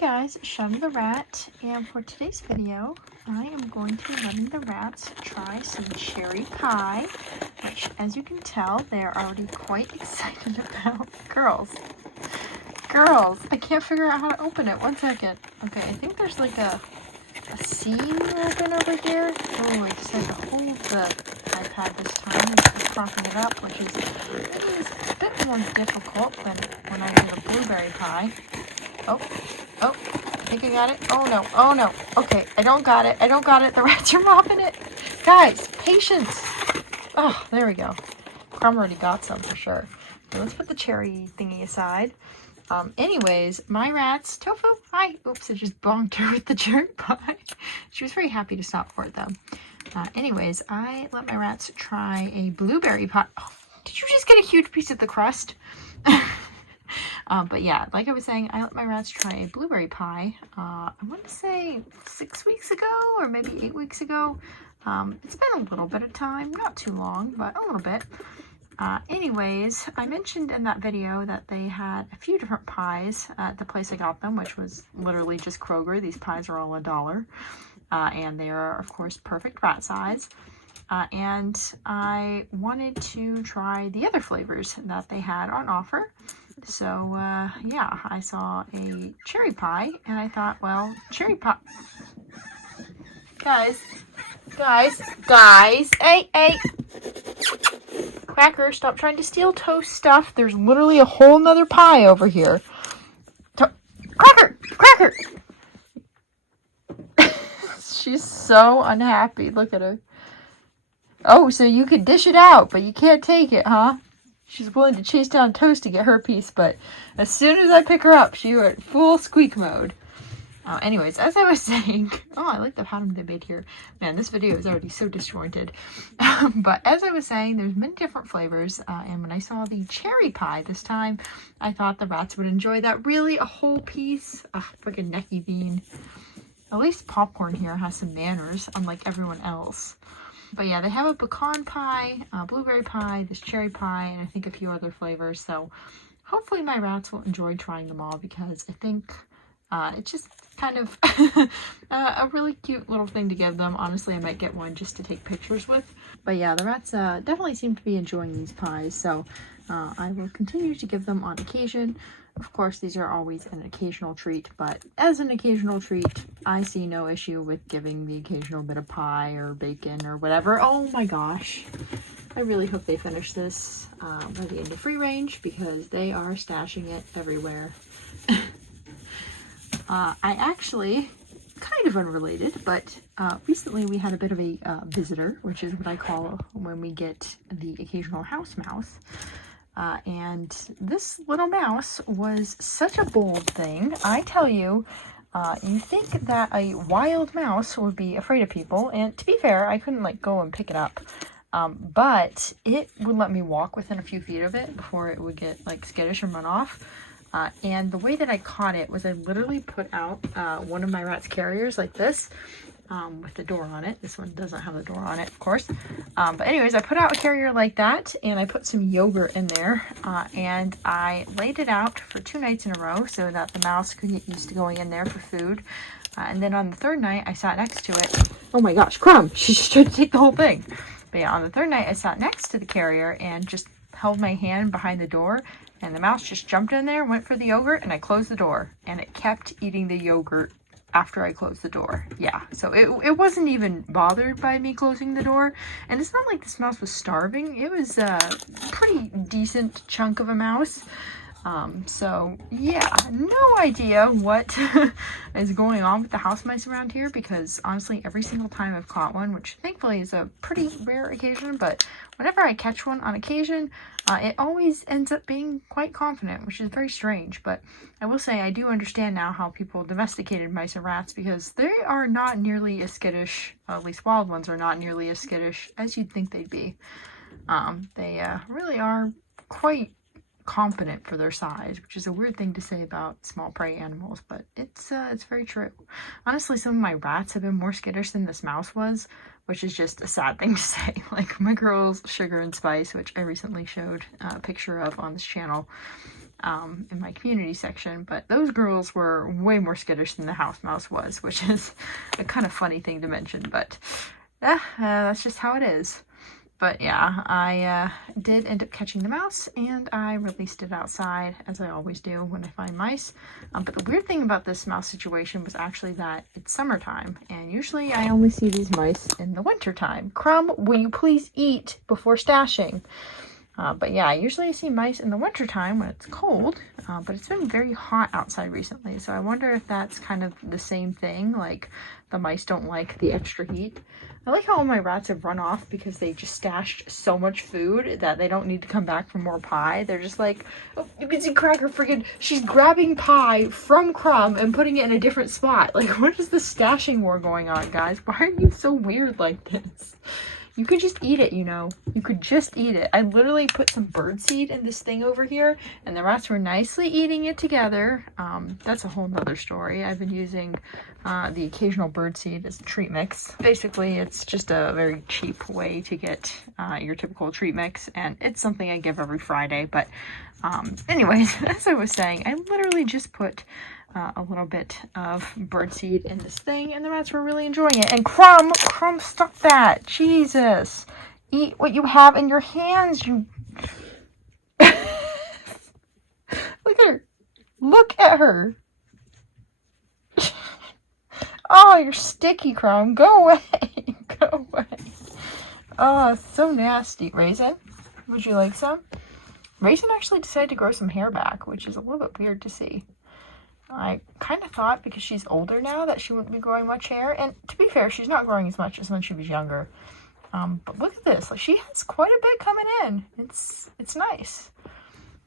guys, Shun the Rat, and for today's video, I am going to be letting the rats try some cherry pie, which, as you can tell, they're already quite excited about. Girls, I can't figure out how to open it. One second. Okay, I think there's like a seam open over here. Oh, I just had to hold the iPad this time and propping it up, which is a bit more difficult than when I did a blueberry pie. Oh, I think I got it. Oh no. Okay, I don't got it. The rats are mopping it. Guys, patience. Oh, there we go. Crumb already got some for sure. Okay, let's put the cherry thingy aside. Anyways, my rats, Tofu, hi. Oops, I just bonked her with the cherry pie. She was very happy to stop for it though. Anyways, I let my rats try a blueberry pie. Oh, did you just get a huge piece of the crust? But yeah, like I was saying, I let my rats try a blueberry pie, I want to say 6 weeks ago, or maybe 8 weeks ago. It's been a little bit of time, not too long, but a little bit. Anyways, I mentioned in that video that they had a few different pies at the place I got them, which was literally just Kroger. These pies are all $1, and they are, of course, perfect rat size. And I wanted to try the other flavors that they had on offer. So, yeah, I saw a cherry pie, and I thought, well, cherry pie... Guys, hey! Cracker, stop trying to steal Toast stuff. There's literally a whole nother pie over here. Cracker! She's so unhappy. Look at her. Oh, so you could dish it out, but you can't take it, huh? She's willing to chase down Toast to get her piece, but as soon as I pick her up, she went full squeak mode. Anyways, as I was saying, I like the pattern they made here. Man, this video is already so disjointed. But as I was saying, there's many different flavors, and when I saw the cherry pie this time, I thought the rats would enjoy that. Really, a whole piece? Freaking necky bean. At least popcorn here has some manners, unlike everyone else. But yeah, they have a pecan pie, blueberry pie, this cherry pie, and I think a few other flavors. So hopefully my rats will enjoy trying them all, because I think it's just kind of a really cute little thing to give them. Honestly, I might get one just to take pictures with. But yeah, the rats definitely seem to be enjoying these pies. So I will continue to give them on occasion. Of course, these are always an occasional treat, but as an occasional treat, I see no issue with giving the occasional bit of pie or bacon or whatever. Oh my gosh. I really hope they finish this by the end of free range, because they are stashing it everywhere. I actually, kind of unrelated, but recently we had a bit of a visitor, which is what I call when we get the occasional house mouse. And this little mouse was such a bold thing. I tell you, you think that a wild mouse would be afraid of people, and to be fair, I couldn't like go and pick it up. But it would let me walk within a few feet of it before it would get like skittish and run off. And the way that I caught it was I literally put out one of my rat's carriers like this, with the door on it. This one doesn't have the door on it, of course. But anyways, I put out a carrier like that, and I put some yogurt in there, and I laid it out for 2 nights in a row so that the mouse could get used to going in there for food. And then on the 3rd night, I sat next to it. Oh my gosh, Crumb! She just tried to take the whole thing. But yeah, on the 3rd night, I sat next to the carrier and just held my hand behind the door, and the mouse just jumped in there, went for the yogurt, and I closed the door, and it kept eating the yogurt after I closed the door. Yeah, so it wasn't even bothered by me closing the door, and it's not like this mouse was starving. It was a pretty decent chunk of a mouse. So yeah, no idea what is going on with the house mice around here, because honestly, every single time I've caught one, which thankfully is a pretty rare occasion, but whenever I catch one on occasion, it always ends up being quite confident, which is very strange. But I will say I do understand now how people domesticated mice and rats, because they are not nearly as skittish, at least wild ones are not nearly as skittish as you'd think they'd be. They really are quite confident for their size, which is a weird thing to say about small prey animals, but it's very true. Honestly, some of my rats have been more skittish than this mouse was, which is just a sad thing to say. Like my girls, Sugar and Spice, which I recently showed a picture of on this channel, in my community section, but those girls were way more skittish than the house mouse was, which is a kind of funny thing to mention, but that's just how it is. But yeah, I did end up catching the mouse, and I released it outside, as I always do when I find mice. But the weird thing about this mouse situation was actually that it's summertime, and usually I only see these mice in the wintertime. Crumb, will you please eat before stashing? But yeah, usually I see mice in the wintertime when it's cold, but it's been very hot outside recently, so I wonder if that's kind of the same thing, like the mice don't like the extra heat. I like how all my rats have run off because they just stashed so much food that they don't need to come back for more pie. They're just like, oh, you can see Cracker friggin', she's grabbing pie from Crumb and putting it in a different spot. Like, what is the stashing war going on, guys? Why are you so weird like this? You could just eat it, you know. You could just eat it. I literally put some birdseed in this thing over here, and the rats were nicely eating it together. That's a whole nother story. I've been using the occasional birdseed as a treat mix. Basically, it's just a very cheap way to get your typical treat mix, and it's something I give every Friday. But anyways, as I was saying, I literally just put a little bit of birdseed in this thing, and the rats were really enjoying it. And Crumb, stop that! Jesus! Eat what you have in your hands, you... Look at her! Look at her! Oh, you're sticky, Crumb. Go away! Go away! Oh, so nasty. Raisin, would you like some? Raisin actually decided to grow some hair back, which is a little bit weird to see. I kind of thought because she's older now that she wouldn't be growing much hair. And to be fair, she's not growing as much as when she was younger. But look at this. Like, she has quite a bit coming in. It's nice.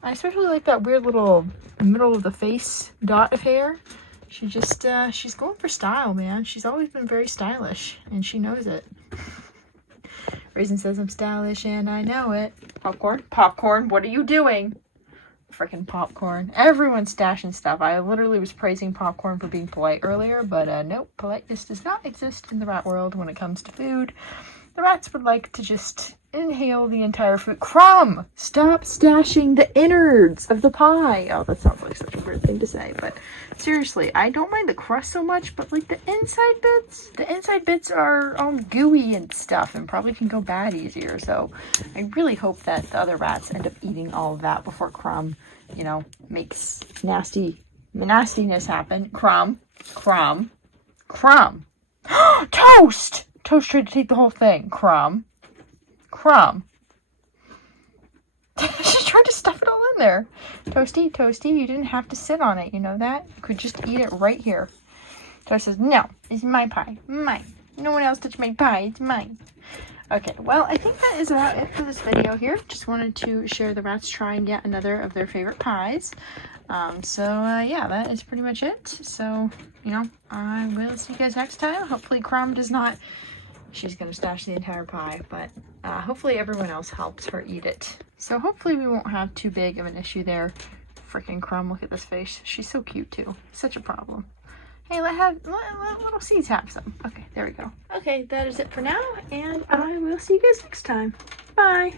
I especially like that weird little middle of the face dot of hair. She just, she's going for style, man. She's always been very stylish, and she knows it. Raisin says I'm stylish, and I know it. Popcorn, what are you doing? Freaking Popcorn. Everyone's stashing stuff. I literally was praising Popcorn for being polite earlier, but nope, politeness does not exist in the rat world when it comes to food. The rats would like to just inhale the entire food. Crumb! Stop stashing the innards of the pie! Oh, that sounds like such a weird thing to say, but seriously, I don't mind the crust so much, but like the inside bits are all gooey and stuff and probably can go bad easier, so I really hope that the other rats end up eating all of that before Crumb, you know, makes nastiness happen. Crumb. Toast! Toast tried to take the whole thing. Crumb. She tried to stuff it all in there. Toasty, you didn't have to sit on it, you know that? You could just eat it right here. Toast says, no, it's my pie. Mine. No one else touched my pie. It's mine. Okay, well, I think that is about it for this video here. Just wanted to share the rats trying yet another of their favorite pies. Yeah, that is pretty much it. So, you know, I will see you guys next time. Hopefully Crumb does not... She's going to stash the entire pie, but hopefully everyone else helps her eat it. So hopefully we won't have too big of an issue there. Freaking Crumb, look at this face. She's so cute too. Such a problem. Hey, let little seeds have some. Okay, there we go. Okay, that is it for now, and I will see you guys next time. Bye!